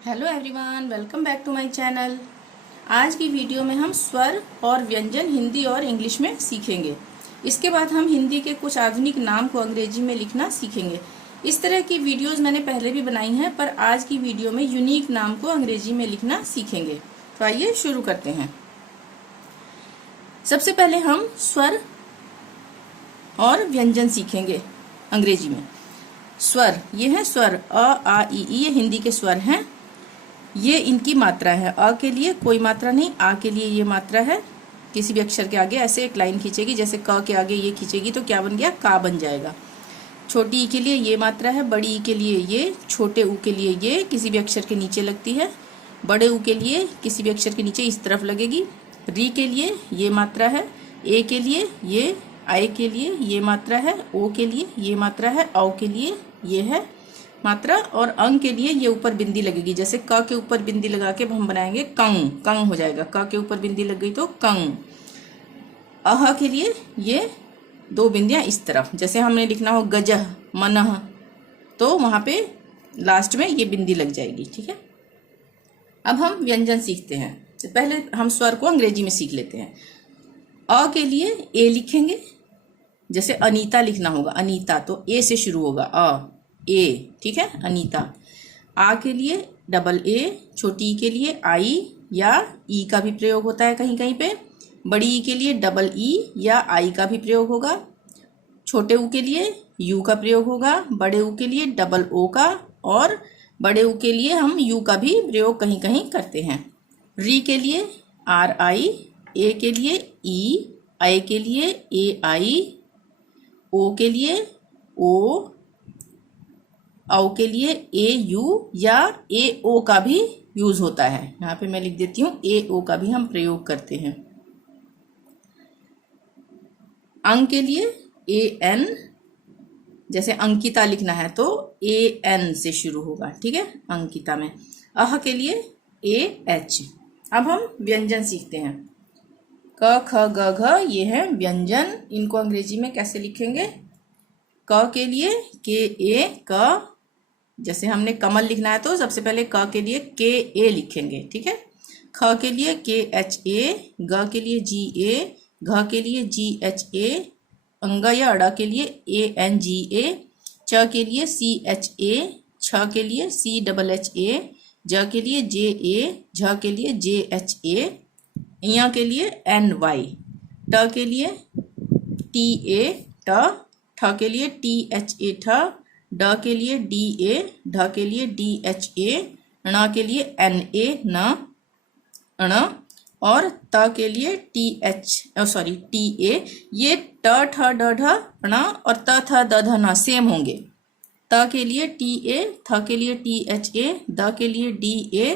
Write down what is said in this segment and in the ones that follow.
Hello everyone, welcome back to my channel. आज की video में हम स्वर और व्यंजन हिंदी और इंग्लिश में सीखेंगे। इसके बाद हम हिंदी के कुछ आधुनिक नाम को अंग्रेजी में लिखना सीखेंगे। इस तरह की वीडियोस मैंने पहले भी बनाई हैं, पर आज की वीडियो में यूनिक नाम को अंग्रेजी में लिखना सीखेंगे। तो आइए शुरू करते हैं। सबसे पहले हम स्वर और व्यंजन सीखेंगे अंग्रेजी में। स्वर, ये है स्वर अ, आ, ई, ये हिंदी के स्वर हैं। ये इनकी मात्रा है। अ के लिए कोई मात्रा नहीं, आ के लिए ये मात्रा है। किसी भी अक्षर के आगे ऐसे एक लाइन खींचेगी, जैसे क के आगे ये खींचेगी तो क्या बन गया, का बन जाएगा। छोटी ई के लिए ये मात्रा है, बड़ी ई के लिए ये, छोटे ऊ के लिए ये किसी भी अक्षर के नीचे लगती है, बड़े ऊ के लिए किसी भी अक्षर के नीचे इस तरफ लगेगी। री के लिए ये मात्रा है, ए के लिए ये, आई के लिए ये मात्रा है, ओ के लिए ये मात्रा है, औ के लिए ये है मात्रा, और अंग के लिए ये ऊपर बिंदी लगेगी। जैसे क के ऊपर बिंदी लगा के हम बनाएंगे कंग, कंग हो जाएगा। क के ऊपर बिंदी लग गई तो कंग। अह के लिए ये दो बिंदियां इस तरफ, जैसे हमने लिखना हो गजह मनह, तो वहां पे लास्ट में ये बिंदी लग जाएगी। ठीक है, अब हम व्यंजन सीखते हैं। तो पहले हम स्वर को अंग्रेजी में सीख लेते हैं। अ के लिए ए लिखेंगे, जैसे अनीता लिखना होगा, अनीता तो ए से शुरू होगा, अ ए। ठीक है, अनीता। आ के लिए डबल ए, छोटी ई के लिए आई या ई का भी प्रयोग होता है कहीं कहीं पे। बड़ी ई के लिए डबल ई या आई का भी प्रयोग होगा। छोटे ऊ के लिए यू का प्रयोग होगा, बड़े ऊ के लिए डबल ओ का, और बड़े ऊ के लिए हम यू का भी प्रयोग कहीं कहीं करते हैं। री के लिए आर आई, ए के लिए ई, आई के लिए ए आई, ओ के लिए ओ, औ के लिए ए यू या ए ओ का भी यूज होता है। यहाँ पे मैं लिख देती हूँ, ए ओ का भी हम प्रयोग करते हैं। अंग के लिए ए एन, जैसे अंकिता लिखना है तो ए एन से शुरू होगा। ठीक है, अंकिता में। अह के लिए ए एच। अब हम व्यंजन सीखते हैं। क ख ग घ, ये है व्यंजन। इनको अंग्रेजी में कैसे लिखेंगे। क के लिए के ए क, जैसे हमने कमल लिखना है तो सबसे पहले क के लिए के ए लिखेंगे। ठीक है, ख के लिए के एच ए, ग के लिए जी ए, घ के लिए जी एच ए, अंग या अड़ा के लिए ए एन जी ए, च के लिए सी एच ए, छ के लिए सी डबल एच ए, ज के लिए जे ए, झ के लिए जे एच ए, य के लिए एन वाई, ट के लिए टी ए ट, ठ के लिए टी एच ए ठ, ड के लिए डी ए, ढ के लिए डी एच ए, ण के लिए एन ए न, अण, और त के लिए टी ए। ये ट ठ ड ढ ण और त थ द ध न सेम होंगे। त के लिए टी ए, थ के लिए टी एच ए, द के लिए डी ए,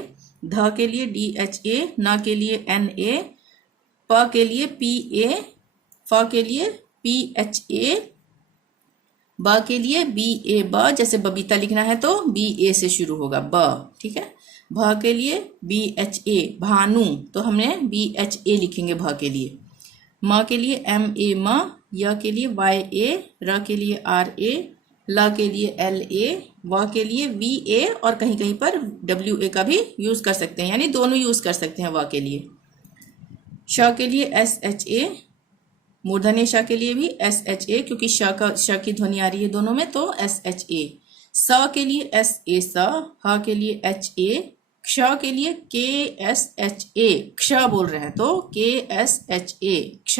ध के लिए डी एच ए, न के लिए एन ए, प के लिए पी ए, फ के लिए पी एच ए, ब के लिए बी ए ब, जैसे बबीता लिखना है तो बी ए से शुरू होगा, ब। ठीक है, भ के लिए बी एच ए, भानु, तो हमने बी एच ए लिखेंगे भ के लिए। म के लिए एम ए म, य के लिए वाई ए, र के लिए आर ए, ल के लिए एल ए, व के लिए वी ए, और कहीं कहीं पर डब्ल्यू ए का भी यूज कर सकते हैं, यानी दोनों यूज कर सकते हैं व के लिए। श के लिए एस एच ए, मूर्धन्य श के लिए भी एस एच ए, क्योंकि श की ध्वनि आ रही है दोनों में, तो एस एच ए। स के लिए एस ए स, ह के लिए एच ए, क्ष के लिए के एस एच ए, क्ष बोल रहे हैं तो के एस एच ए, क्ष।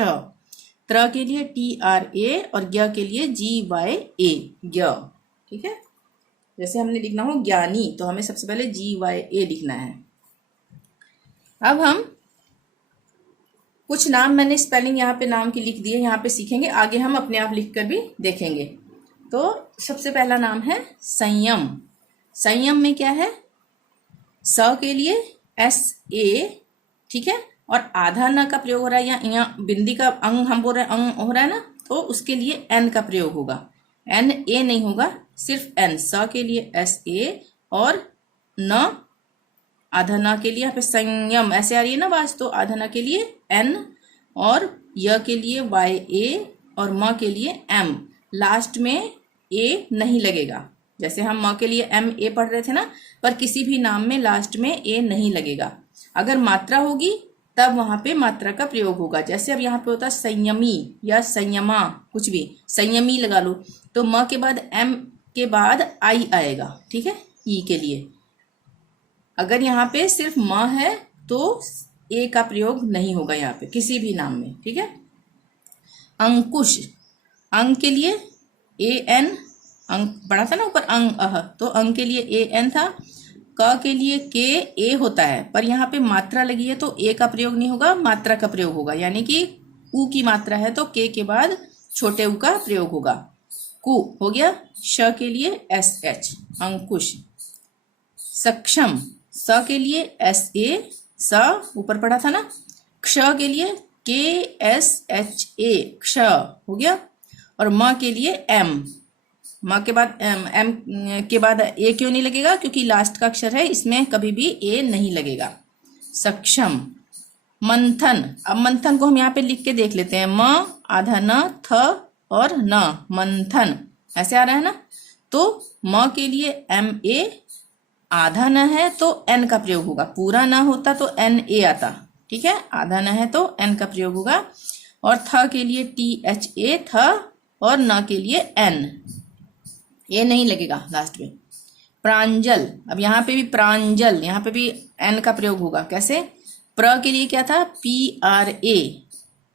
त्र के लिए टी आर ए, और ज्ञ के लिए जी वाई ए, ज्ञ। ठीक है, जैसे हमने लिखना हो ज्ञानी तो हमें सबसे पहले जी वाई ए लिखना है। अब हम कुछ नाम, मैंने स्पेलिंग यहाँ पे नाम की लिख दी है, यहाँ पे सीखेंगे, आगे हम अपने आप लिख कर भी देखेंगे। तो सबसे पहला नाम है संयम। संयम में क्या है, स के लिए एस ए, ठीक है, और आधा न का प्रयोग हो रहा है, या बिंदी का अंग हम बोल रहे हैं, अंग हो रहा है ना, तो उसके लिए एन का प्रयोग होगा। एन ए नहीं होगा, सिर्फ एन। स के लिए एस ए, और न, आधा न के लिए यहाँ पे संयम ऐसे आ रही है ना आवाज, तो आधा न के लिए एन, और य के लिए वाई ए, और म के लिए एम। लास्ट में ए नहीं लगेगा, जैसे हम म के लिए एम ए पढ़ रहे थे ना, पर किसी भी नाम में लास्ट में ए नहीं लगेगा। अगर मात्रा होगी तब वहां पे मात्रा का प्रयोग होगा। जैसे अब यहाँ पे होता है संयमी या संयमा, कुछ भी, संयमी लगा लो तो म के बाद एम के बाद आई आएगा, ठीक है, ई के लिए। अगर यहाँ पे सिर्फ म है तो ए का प्रयोग नहीं होगा यहाँ पे किसी भी नाम में, ठीक है। अंकुश, अंक के लिए ए एन, अंक पढ़ा था ना ऊपर, अंग अह, तो अंक के लिए ए एन था। क के लिए के ए होता है, पर यहाँ पे मात्रा लगी है तो ए का प्रयोग नहीं होगा, मात्रा का प्रयोग होगा, यानी कि उ की मात्रा है तो के बाद छोटे उ का प्रयोग होगा। कु हो गया। श के लिए एस एच, अंकुश। सक्षम, स के लिए एस ए, स ऊपर पढ़ा था ना। क्ष के लिए के एस एच ए, क्ष हो गया। और म के लिए एम, म के बाद एम के बाद ए क्यों नहीं लगेगा, क्योंकि लास्ट का अक्षर है, इसमें कभी भी ए नहीं लगेगा। सक्षम। मंथन, अब मंथन को हम यहाँ पे लिख के देख लेते हैं, म आधा न, थ और न, मंथन ऐसे आ रहा है ना। तो म के लिए एम ए, आधा न है तो एन का प्रयोग होगा, पूरा न होता तो एन ए आता, ठीक है, आधा न है तो एन का प्रयोग होगा। और थ के लिए टी एच ए, थ, और न के लिए एन, ये नहीं लगेगा लास्ट में। प्रांजल, अब यहाँ पे भी प्रांजल, यहाँ पे भी एन का प्रयोग होगा। कैसे, प्र के लिए क्या था, पी आर ए,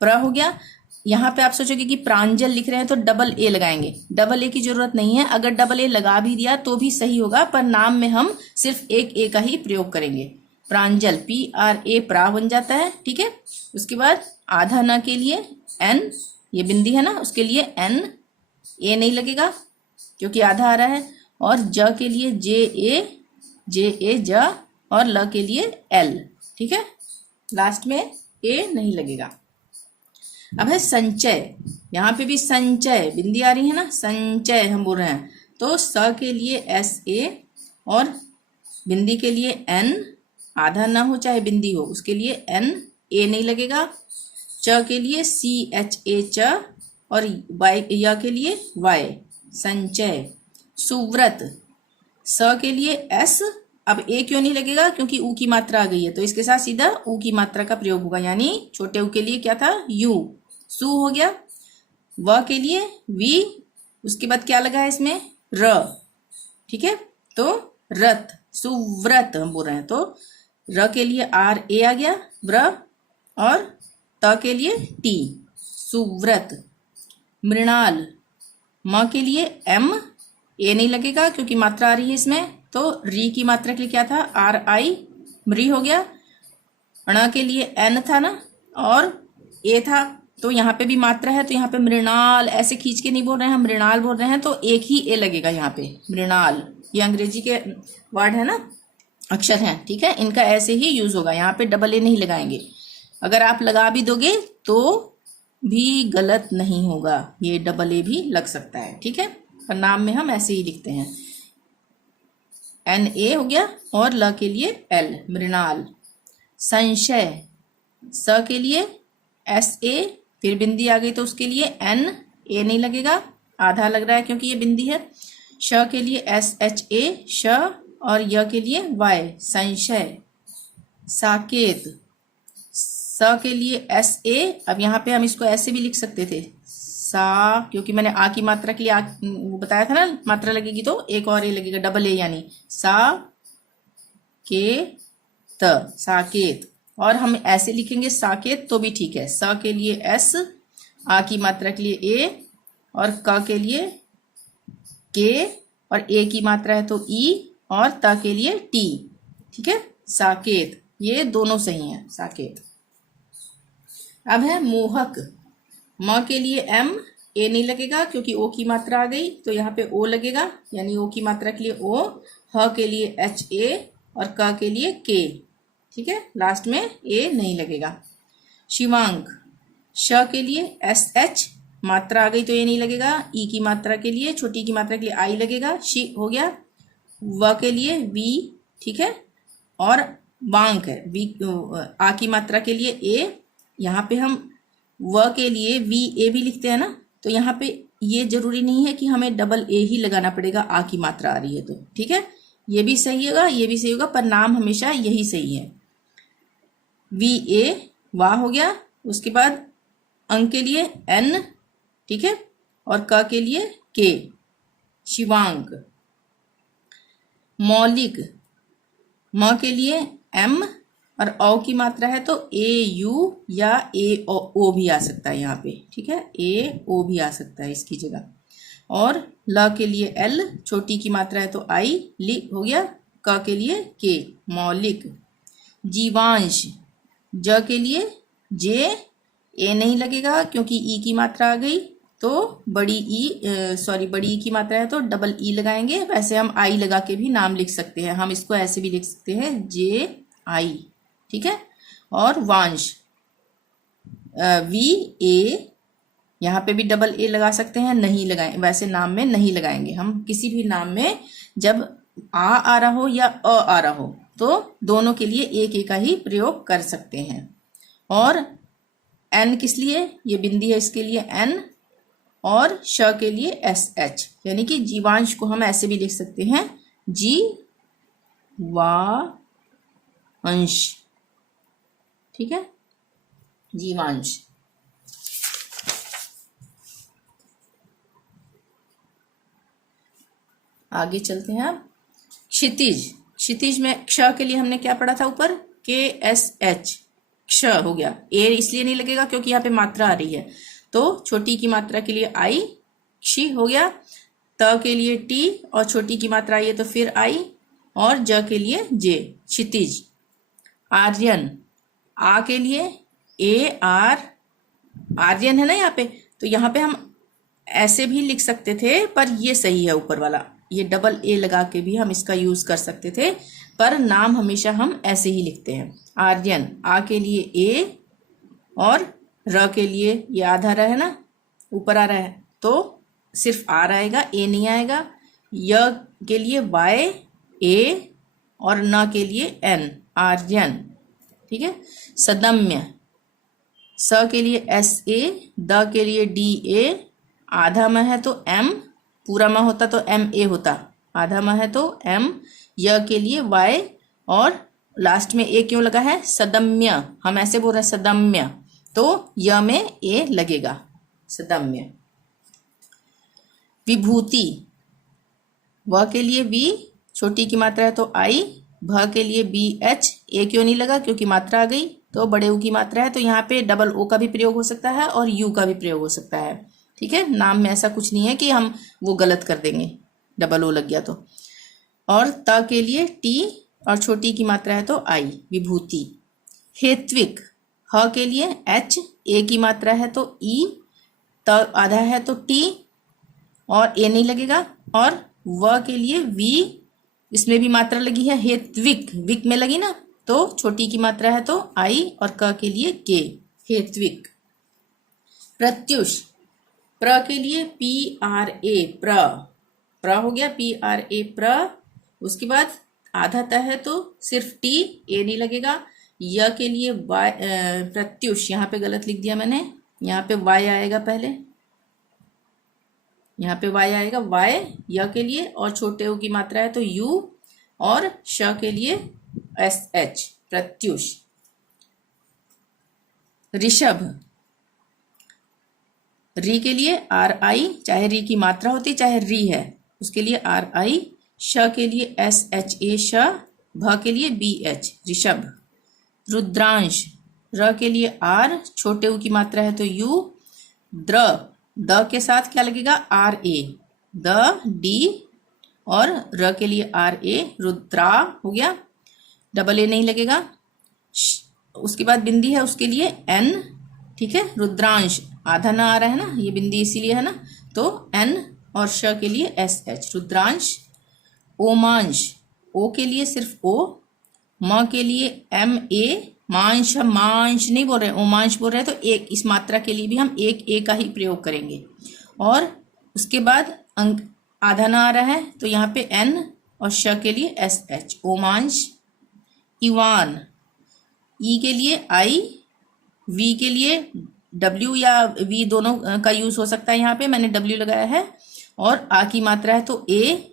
प्र हो गया। यहाँ पे आप सोचोगे कि प्रांजल लिख रहे हैं तो डबल ए लगाएंगे, डबल ए की जरूरत नहीं है, अगर डबल ए लगा भी दिया तो भी सही होगा, पर नाम में हम सिर्फ एक ए का ही प्रयोग करेंगे। प्रांजल, पी आर ए, प्रा बन जाता है, ठीक है। उसके बाद आधा न के लिए एन, ये बिंदी है ना, उसके लिए एन, ए नहीं लगेगा क्योंकि आधा आ रहा है। और ज के लिए जे ए, ज, और ल के लिए एल, ठीक है, लास्ट में ए नहीं लगेगा। अब है संचय, यहाँ पे भी संचय, बिंदी आ रही है ना, संचय हम बोल रहे हैं, तो स के लिए एस ए, और बिंदी के लिए एन, आधा ना हो चाहे बिंदी हो उसके लिए एन, ए नहीं लगेगा। च के लिए सी एच ए, च, और वाई, य के लिए वाई, संचय। सुव्रत, स के लिए एस, अब ए क्यों नहीं लगेगा, क्योंकि ऊ की मात्रा आ गई है तो इसके साथ सीधा ऊ की मात्रा का प्रयोग होगा, यानी छोटे ऊ के लिए क्या था, यू, सु हो गया। व के लिए वी, उसके बाद क्या लगा है इसमें, र, ठीक है, तो रथ, सुव्रत हम बोल रहे हैं, तो र के लिए आर ए आ गया, व्र, और त के लिए टी, सुव्रत। मृणाल, म के लिए एम, ए नहीं लगेगा क्योंकि मात्रा आ रही है इसमें, तो री की मात्रा के लिए क्या था, आर आई, मृ हो गया। ण के लिए एन था ना, और ए था, तो यहाँ पे भी मात्रा है तो यहाँ पे मृणाल, ऐसे खींच के नहीं बोल रहे हैं, मृणाल बोल रहे हैं, तो एक ही ए लगेगा यहाँ पे, मृणाल। ये अंग्रेजी के वर्ड है ना, अक्षर हैं, ठीक है, इनका ऐसे ही यूज होगा, यहाँ पे डबल ए नहीं लगाएंगे। अगर आप लगा भी दोगे तो भी गलत नहीं होगा, ये डबल ए भी लग सकता है, ठीक है, पर नाम में हम ऐसे ही लिखते हैं। एन ए हो गया, और ल के लिए एल, मृणाल। संशय, स के लिए एस ए, फिर बिंदी आ गई तो उसके लिए एन, ए नहीं लगेगा, आधा लग रहा है क्योंकि ये बिंदी है। श के लिए एस एच ए, श, और य के लिए वाई, संशय। साकेत, स के लिए एस ए, अब यहाँ पे हम इसको ऐसे भी लिख सकते थे, सा, क्योंकि मैंने आ की मात्रा के लिए आ बताया था ना, मात्रा लगेगी तो एक और ए लगेगा, डबल ए, यानी सा के त, साकेत। और हम ऐसे लिखेंगे साकेत तो भी ठीक है, स के लिए एस, आ की मात्रा के लिए ए, और क के लिए के, और ए की मात्रा है तो ई, और त के लिए टी, ठीक है, साकेत, ये दोनों सही हैं, साकेत। अब है मोहक, म के लिए एम, ए नहीं लगेगा क्योंकि ओ की मात्रा आ गई, तो यहाँ पे ओ लगेगा, यानी ओ की मात्रा के लिए ओ, ह के लिए एच ए, और क के लिए के, ठीक है, लास्ट में ए नहीं लगेगा। शिवांक, श के लिए एस एच, मात्रा आ गई तो ए नहीं लगेगा, ई की मात्रा के लिए, छोटी की मात्रा के लिए आई लगेगा, शी हो गया। व के लिए वी, ठीक है, और वांक है, वी, आ की मात्रा के लिए ए, यहाँ पे हम व के लिए वी ए भी लिखते हैं ना, तो यहाँ पे ये जरूरी नहीं है कि हमें डबल ए ही लगाना पड़ेगा आ की मात्रा आ रही है तो, ठीक है। ये भी सही होगा, ये भी सही होगा, पर नाम हमेशा यही सही है। वी ए वाह हो गया, उसके बाद अंक के लिए एन, ठीक है, और क के लिए के शिवांक। मौलिक म के लिए एम और औ की मात्रा है तो ए यू या ए ओ भी आ सकता है यहाँ पे, ठीक है, ए ओ भी आ सकता है इसकी जगह। और ल के लिए एल, छोटी की मात्रा है तो आई ली हो गया, क के लिए के मौलिक। जीवांश ज के लिए जे, ए नहीं लगेगा क्योंकि ई की मात्रा आ गई, तो बड़ी ई की मात्रा है तो डबल ई लगाएंगे। वैसे हम आई लगा के भी नाम लिख सकते हैं, हम इसको ऐसे भी लिख सकते हैं जे आई, ठीक है। और वांश वी ए, यहाँ पे भी डबल ए लगा सकते हैं, नहीं लगाए, वैसे नाम में नहीं लगाएंगे हम। किसी भी नाम में जब आ रहा हो या अ आ रहा हो तो दोनों के लिए एक एक का ही प्रयोग कर सकते हैं। और एन किस लिए, ये बिंदी है, इसके लिए एन, और श के लिए एस एच, यानी कि जीवांश को हम ऐसे भी लिख सकते हैं जी वा अंश, ठीक है, जीवांश। आगे चलते हैं अब। क्षितिज, क्षितिज में क्ष के लिए हमने क्या पढ़ा था ऊपर, के एस एच, क्ष हो गया। ए इसलिए नहीं लगेगा क्योंकि यहाँ पे मात्रा आ रही है, तो छोटी की मात्रा के लिए आई, क्षि हो गया। त के लिए टी और छोटी की मात्रा आई है तो फिर आई, और ज के लिए जे, क्षितिज। आर्यन आ के लिए ए आर, आर्यन है ना यहाँ पे, तो यहाँ पे हम ऐसे भी लिख सकते थे, पर ये सही है ऊपर वाला, ये डबल ए लगा के भी हम इसका यूज कर सकते थे, पर नाम हमेशा हम ऐसे ही लिखते हैं। आर्यन आ के लिए ए, और र के लिए ये आधा र है ना, ऊपर आ रहा है तो सिर्फ आर आएगा, ए नहीं आएगा। य के लिए वाई ए, और न के लिए एन, आर्यन, ठीक है। सदम्य स के लिए एस ए, द के लिए डी ए, आधा म है तो एम, पूरा म होता तो एम ए होता, आधा म है तो एम। य के लिए वाई, और लास्ट में ए क्यों लगा है, सदम्य, हम ऐसे बोल रहे हैं सदम्य, तो य में ए लगेगा, सदम्य। विभूति व के लिए वी, छोटी की मात्रा है तो आई, भ के लिए बी एच, ए क्यों नहीं लगा क्योंकि मात्रा आ गई, तो बड़े ऊ की मात्रा है तो यहाँ पे डबल ओ का भी प्रयोग हो सकता है और यू का भी प्रयोग हो सकता है, ठीक है। नाम में ऐसा कुछ नहीं है कि हम वो गलत कर देंगे, डबल ओ लग गया तो। और त के लिए टी और छोटी की मात्रा है तो आई, विभूति। हेत्विक ह के लिए एच, ए की मात्रा है तो ई, त आधा है तो टी और ए नहीं लगेगा। और व के लिए वी, इसमें भी मात्रा लगी है, हेत्विक, विक में लगी ना, तो छोटी की मात्रा है तो आई, और क के लिए के, हेत्विक। प्रत्युष प्र के लिए पी आर ए, प्र हो गया, पी आर ए प्र। उसके बाद आधा त है तो सिर्फ टी, ए नहीं लगेगा। य के लिए वाई, प्रत्युष यहाँ पे गलत लिख दिया मैंने, यहाँ पे वाई आएगा पहले, यहाँ पे वाई आएगा, वाई य के लिए, और छोटे ओ की मात्रा है तो यू, और श के लिए एस एच, प्रत्युष। ऋषभ री के लिए आर आई, चाहे री की मात्रा होती चाहे री है, उसके लिए आर आई। श के लिए एस एच ए, श। भ के लिए बी एच, ऋषभ। रुद्रांश र के लिए आर, छोटे ऊ की मात्रा है तो यू। द्र, द के साथ क्या लगेगा, आर ए, द डी, और र के लिए आर ए, रुद्रा हो गया, डबल ए नहीं लगेगा। उसके बाद बिंदी है उसके लिए एन, ठीक है। रुद्रांश आधा ना आ रहा है ना, ये बिंदी इसीलिए है ना, तो एन, और श के लिए एस एच, रुद्रांश। ओमांश ओ के लिए सिर्फ ओ, म के लिए एम ए, मांश, हम मांश नहीं बोल रहे, ओमांश बोल रहे हैं, तो एक इस मात्रा के लिए भी हम एक ए का ही प्रयोग करेंगे। और उसके बाद अंक आधा ना आ रहा है तो यहाँ पे एन, और श के लिए एस एच, ओमांश। इवान ई के लिए आई, वी के लिए डब्ल्यू या वी दोनों का यूज हो सकता है। यहाँ पे मैंने डब्ल्यू लगाया है। और आ की मात्रा है तो ए,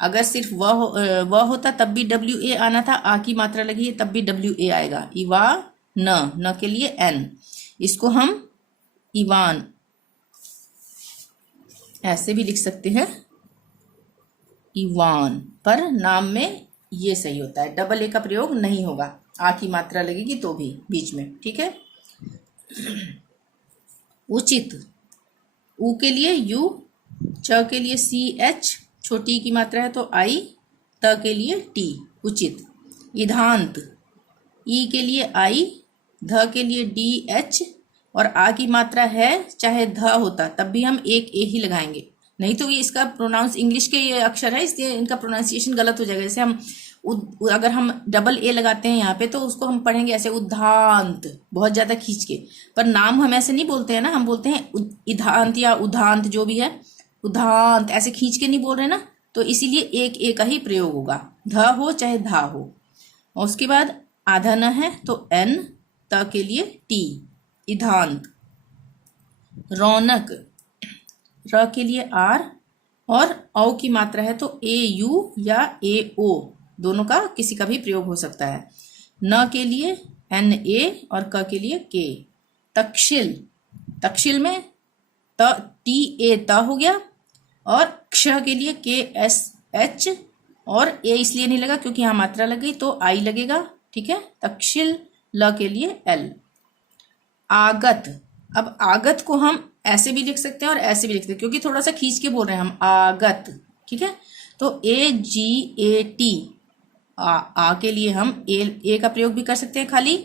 अगर सिर्फ वह होता तब भी डब्ल्यू ए आना था। आ की मात्रा लगी है तब भी डब्ल्यू ए आएगा। इवा न के लिए एन, इसको हम इवान ऐसे भी लिख सकते हैं, इवान, पर नाम में ये सही होता है, डबल ए का प्रयोग नहीं होगा। आ की मात्रा लगेगी तो भी बीच में, ठीक है। उचित, उ के लिए यू, च के लिए सी एच, छोटी की मात्रा है तो आई, त के लिए टी, उचित। ईधांत, ई के लिए आई, ध के लिए डी एच, और आ की मात्रा है चाहे ध होता तब भी हम एक ए ही लगाएंगे, नहीं तो ये इसका प्रोनाउंस, इंग्लिश के ये अक्षर है इसलिए इनका प्रोनाउंसिएशन गलत हो जाएगा। जैसे हम अगर हम डबल ए लगाते हैं यहाँ पे तो उसको हम पढ़ेंगे ऐसे उद्धांत, बहुत ज्यादा खींच के, पर नाम हम ऐसे नहीं बोलते हैं ना, हम बोलते हैं इधांत या उदांत, जो भी है, उदांत ऐसे खींच के नहीं बोल रहे ना, तो इसीलिए एक ए का ही प्रयोग होगा, ध हो चाहे धा हो। और उसके बाद आधा न है तो एन, त के लिए टी, ईधांत। रौनक, र के लिए आर, और औ की मात्रा है तो ए यू या ए ओ, दोनों का किसी का भी प्रयोग हो सकता है। न के लिए एन ए और क के लिए के। तक्षशिल, तक्षशिल में त टी ए त हो गया, और क्ष के लिए के एस एच, और ए इसलिए नहीं लगा क्योंकि यहाँ मात्रा लग गई तो आई लगेगा, ठीक है। तक्षशिल, ल के लिए एल। आगत, अब आगत को हम ऐसे भी लिख सकते हैं और ऐसे भी लिख सकते हैं, क्योंकि थोड़ा सा खींच के बोल रहे हैं हम, आगत, ठीक है। तो ए जी ए टी, आ के लिए हम ए का प्रयोग भी कर सकते हैं खाली,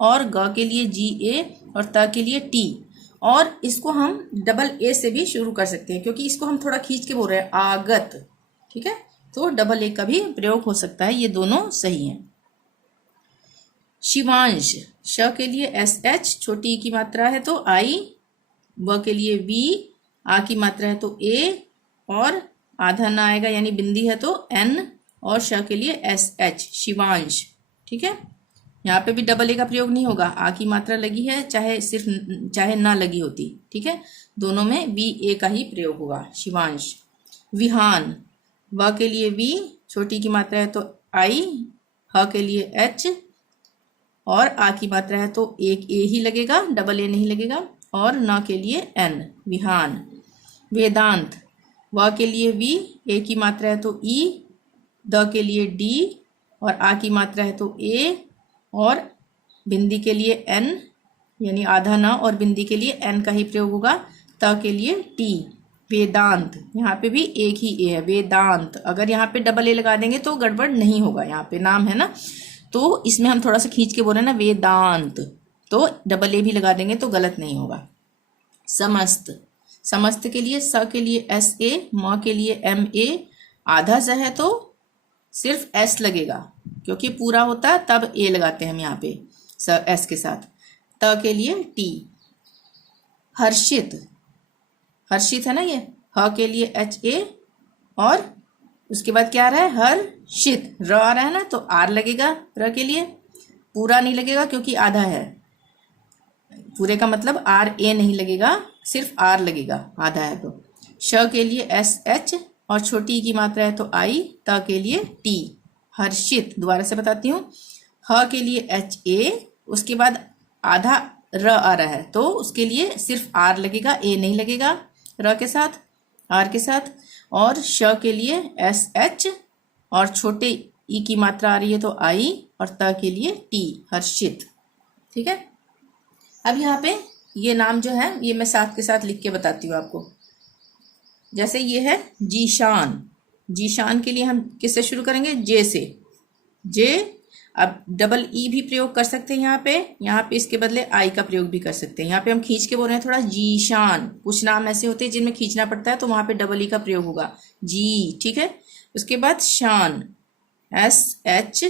और ग के लिए जी ए, और त के लिए टी, और इसको हम डबल ए से भी शुरू कर सकते हैं क्योंकि इसको हम थोड़ा खींच के बोल रहे हैं, आगत, ठीक है। तो डबल ए का भी प्रयोग हो सकता है, ये दोनों सही हैं। शिवांश, श के लिए एस एच, छोटी की मात्रा है तो आई, व के लिए वी, आ की मात्रा है तो ए, और आधा ना आएगा यानी बिंदी है तो एन, और श के लिए एस एच, शिवांश, ठीक है। यहाँ पे भी डबल ए का प्रयोग नहीं होगा, आ की मात्रा लगी है चाहे ना लगी होती, ठीक है, दोनों में वी ए का ही प्रयोग होगा, शिवांश। विहान, व के लिए वी, छोटी की मात्रा है तो आई, ह के लिए एच, और आ की मात्रा है तो एक ए ही लगेगा, डबल ए नहीं लगेगा, और न के लिए एन, विहान। वेदांत, व के लिए वी, ए की मात्रा है तो ई, द के लिए डी, और आ की मात्रा है तो ए, और बिंदी के लिए एन, यानी आधा न और बिंदी के लिए एन का ही प्रयोग होगा, त के लिए टी, वेदांत। यहाँ पे भी एक ही ए है, वेदांत, अगर यहाँ पे डबल ए लगा देंगे तो गड़बड़ नहीं होगा, यहाँ पे नाम है ना, तो इसमें हम थोड़ा सा खींच के बोल रहे हैं ना, वेदांत, तो डबल ए भी लगा देंगे तो गलत नहीं होगा। समस्त, समस्त के लिए स के लिए एस ए, म के लिए एम ए, आधा स है तो सिर्फ एस लगेगा क्योंकि पूरा होता है तब ए लगाते हैं हम यहाँ पे एस के साथ। त के लिए टी। हर्षित, हर्षित है ना ये, ह के लिए एच ए, और उसके बाद क्या आ रहा है, हर्षित, र आ रहा है ना तो आर लगेगा, र के लिए पूरा नहीं लगेगा क्योंकि आधा है, पूरे का मतलब आर ए नहीं लगेगा, सिर्फ आर लगेगा, आधा है तो। श के लिए एस एच, और छोटी की मात्रा है तो आई, त के लिए टी, हर्षित। दोबारा से बताती हूँ, ह के लिए एच ए, उसके बाद आधा र आ रहा है तो उसके लिए सिर्फ आर लगेगा, ए नहीं लगेगा, र के साथ, आर के साथ। और श के लिए एस एच, और छोटे ई की मात्रा आ रही है तो आई, और त के लिए टी, हर्षित, ठीक है। अब यहाँ पे ये नाम जो है ये मैं साथ के साथ लिख के बताती हूँ आपको। जैसे ये है जीशान, जीशान के लिए हम किससे शुरू करेंगे, जे से, जे। अब डबल ई भी प्रयोग कर सकते हैं यहाँ पे इसके बदले आई का प्रयोग भी कर सकते हैं। यहाँ पे हम खींच के बोल रहे हैं थोड़ा, जीशान। कुछ नाम ऐसे होते हैं जिनमें खींचना पड़ता है तो वहां पे डबल ई का प्रयोग होगा, जी, ठीक है। उसके बाद शान, एस एच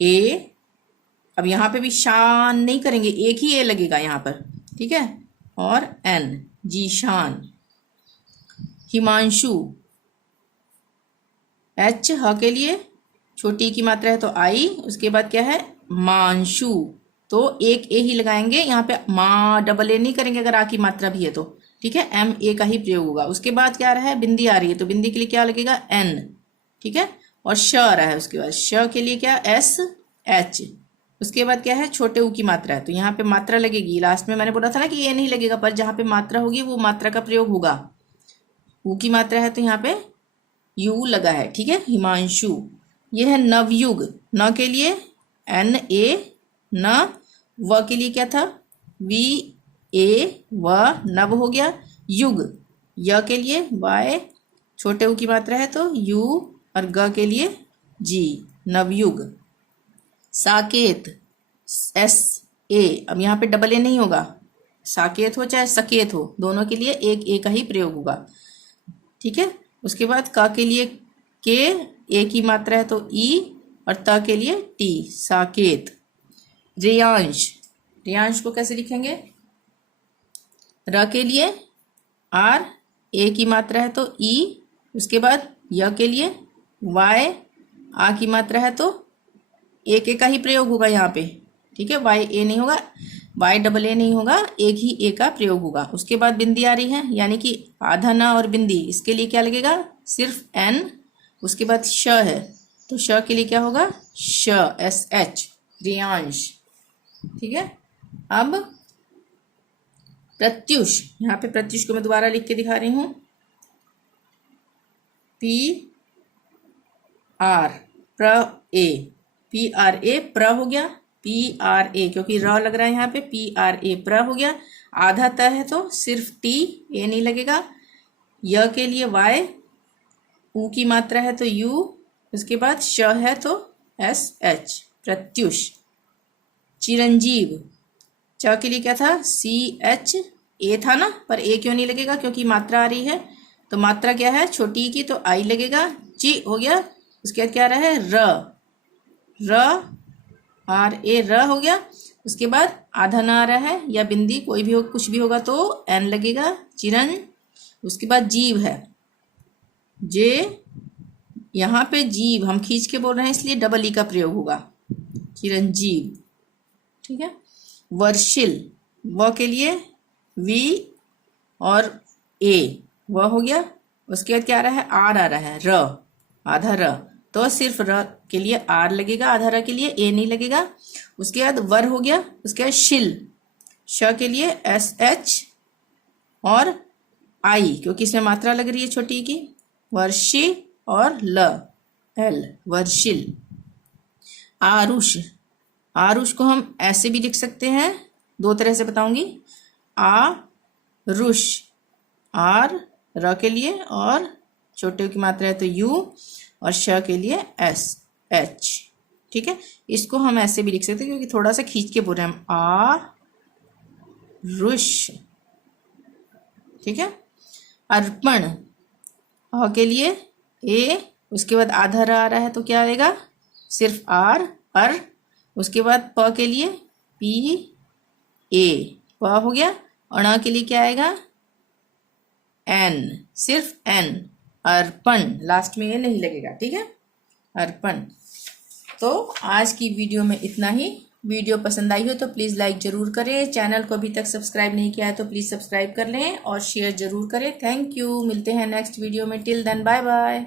ए, अब यहाँ पे भी शान नहीं करेंगे, एक ही ए लगेगा यहाँ पर, ठीक है, और एन, जीशान। हिमांशु, एच ह के लिए, छोटी की मात्रा है तो आई, उसके बाद क्या है, मांशु, तो एक ए ही लगाएंगे, यहाँ पे माँ डबल ए नहीं करेंगे अगर आ की मात्रा भी है तो, ठीक है, एम ए का ही प्रयोग होगा। उसके बाद क्या रहा है, बिंदी आ रही है तो बिंदी के लिए क्या लगेगा, एन, ठीक है, और श आ रहा है, उसके बाद श के लिए क्या, एस एच। उसके बाद क्या है, छोटे ऊ की मात्रा है तो यहाँ पे मात्रा लगेगी। लास्ट में मैंने बोला था ना कि ए नहीं लगेगा, पर जहाँ पे मात्रा होगी वो मात्रा का प्रयोग होगा। ऊ की मात्रा है तो यहाँ पे यू लगा है, ठीक है, हिमांशु। ये है नवयुग, न के लिए एन ए, न, व के लिए क्या था, वी ए, व, नव हो गया। युग, य के लिए वाय, छोटे ऊ की मात्रा है तो यू, और ग के लिए जी, नवयुग। साकेत, एस ए, अब यहाँ पे डबल ए नहीं होगा, साकेत हो चाहे सकेत हो, दोनों के लिए एक ए का ही प्रयोग होगा, ठीक है। उसके बाद क के लिए के, ए की मात्रा है तो ई, और त के लिए टी, साकेत। रेयांश, रेयांश को कैसे लिखेंगे, र के लिए आर, ए की मात्रा है तो ई, उसके बाद य के लिए वाय, आ की मात्रा है तो एक ए का ही प्रयोग होगा यहाँ पे, ठीक है, वाई ए नहीं होगा, वाई डबल ए नहीं होगा, एक ही ए का प्रयोग होगा। उसके बाद बिंदी आ रही है, यानी कि आधा न और बिंदी, इसके लिए क्या लगेगा, सिर्फ एन। उसके बाद श है तो श के लिए क्या होगा, श, एस एच, रियांश, ठीक है। अब प्रत्युष, यहाँ पे प्रत्युष को मैं दोबारा लिख के दिखा रही हूँ, पी आर, प्र ए, पी आर ए, प्र हो गया, पी आर ए क्योंकि र लग रहा है यहाँ पे, पी आर ए, प्र हो गया। आधा त है तो सिर्फ टी, ए नहीं लगेगा। य के लिए वाई, ऊ की मात्रा है तो यू, उसके बाद श है तो एस एच, प्रत्युष। चिरंजीव, च के लिए क्या था, सी एच, ए था ना, पर ए क्यों नहीं लगेगा, क्योंकि मात्रा आ रही है, तो मात्रा क्या है, छोटी की तो आई लगेगा, ची हो गया। उसके बाद क्या रहा है, र, र, आर ए, र हो गया। उसके बाद आधा ना आ रहा है या बिंदी कोई भी हो, कुछ भी होगा तो एन लगेगा, चिरन। उसके बाद जीव है, जे, यहाँ पे जीव हम खींच के बोल रहे हैं इसलिए डबल ई का प्रयोग होगा, चिरंजीव, ठीक है। वर्षिल, व के लिए वी और ए, व हो गया। उसके बाद क्या आ रहा है, आर आ रहा है, र, आधा र, तो सिर्फ र के लिए आर लगेगा, आधा र के लिए ए नहीं लगेगा। उसके बाद वर हो गया। उसके बाद शिल, श के लिए एस एच और आई, क्योंकि इसमें मात्रा लग रही है छोटी की, वर्षि और ल, एल, वर्षिल। आरुष, आरुष को हम ऐसे भी लिख सकते हैं, दो तरह से बताऊंगी, आ रुष, आर, र के लिए और छोटे की मात्रा है तो यू, और श के लिए एस एच, ठीक है। इसको हम ऐसे भी लिख सकते हैं क्योंकि थोड़ा सा खींच के बोल रहे हैं हम, आ रुष, ठीक है। अर्पण, अ के लिए ए, उसके बाद आधा र आ रहा है तो क्या आएगा, सिर्फ आर, अर। उसके बाद प के लिए पी ए, प हो गया। और ण के लिए क्या आएगा, एन, सिर्फ एन, अर्पण, लास्ट में ये नहीं लगेगा, ठीक है, अर्पण। तो आज की वीडियो में इतना ही। वीडियो पसंद आई हो तो प्लीज़ लाइक ज़रूर करें, चैनल को अभी तक सब्सक्राइब नहीं किया है तो प्लीज़ सब्सक्राइब कर लें और शेयर ज़रूर करें। थैंक यू, मिलते हैं नेक्स्ट वीडियो में, टिल देन बाय बाय।